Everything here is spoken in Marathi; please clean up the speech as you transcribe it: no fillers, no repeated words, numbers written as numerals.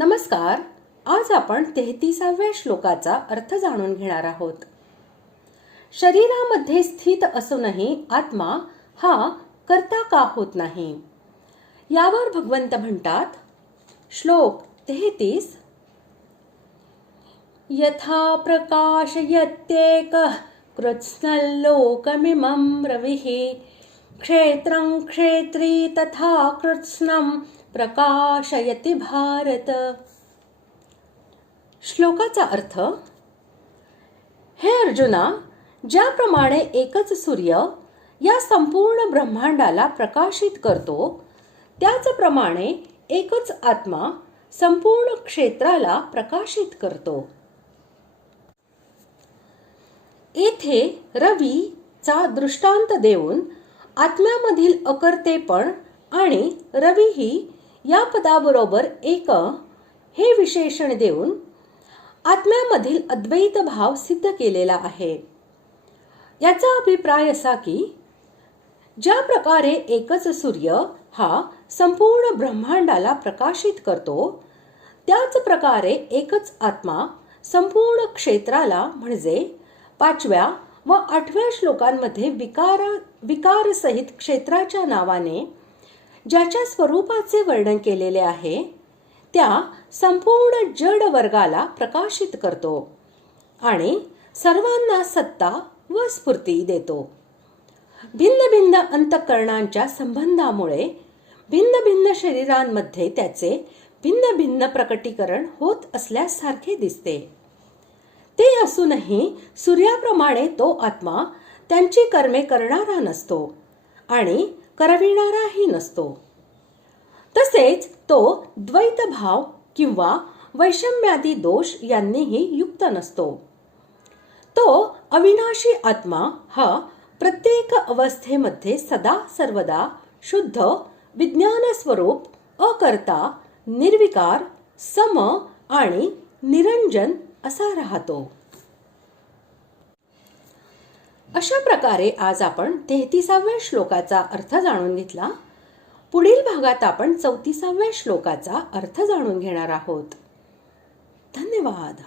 नमस्कार. आज आपण 33व्या श्लोकाचा अर्थ जाणून घेणार आहोत. शरीरामध्ये स्थित असूनही आत्मा हा कर्ता का होत नाही? यावर भगवंत म्हणतात, श्लोक 33, यथा प्रकाशयत्येकः कृत्स्नल्लोकमिमं रविः क्षेत्रं क्षेत्री तथा कृत्स्नं प्रकाशयति भारत. श्लोकाचा अर्थ, हे अर्जुना, ज्याप्रमाणे एकच सूर्य या संपूर्ण ब्रह्मांडाला प्रकाशित करतो, त्याचप्रमाणे एकच आत्मा संपूर्ण क्षेत्राला प्रकाशित करतो. येथे रवीचा दृष्टांत देऊन आत्म्यामधील अकर्तेपण आणि रवीही या पदाबरोबर एक हे विशेषण देऊन आत्म्यामधील अद्वैत भाव सिद्ध केलेला आहे. याचा अभिप्राय असा की ज्या प्रकारे एकच सूर्य हा संपूर्ण ब्रह्मांडाला प्रकाशित करतो, त्याच प्रकारे एकच आत्मा संपूर्ण क्षेत्राला, म्हणजे 5व्या व 8व्या श्लोकांमध्ये विकारसहित क्षेत्राच्या नावाने ज्याच्या स्वरूपाचे वर्णन केलेले आहे, त्या संपूर्ण जड वर्गाला प्रकाशित करतो आणि सर्वांना सत्ता व स्फूर्ती देतो. भिन्न भिन्न अंतःकरणांच्या संबंधामुळे भिन्न भिन्न शरीरांमध्ये त्याचे भिन्न भिन्न प्रकटीकरण होत असल्यासारखे दिसते. ते असूनही सूर्याप्रमाणे तो आत्मा त्यांची कर्मे करणारा नसतो आणि करविणाराही नसतो. तसेच तो द्वैत भाव किंवा वैषम्यादी दोष यांनीही युक्त नसतो. तो अविनाशी आत्मा हा प्रत्येक अवस्थेमध्ये सदा सर्वदा शुद्ध विज्ञान स्वरूप, अकर्ता, निर्विकार, सम आणि निरंजन असा राहतो. अशा प्रकारे आज आपण 33व्या श्लोकाचा अर्थ जाणून घेतला. पुढील भागात आपण 34व्या श्लोकाचा अर्थ जाणून घेणार आहोत. धन्यवाद.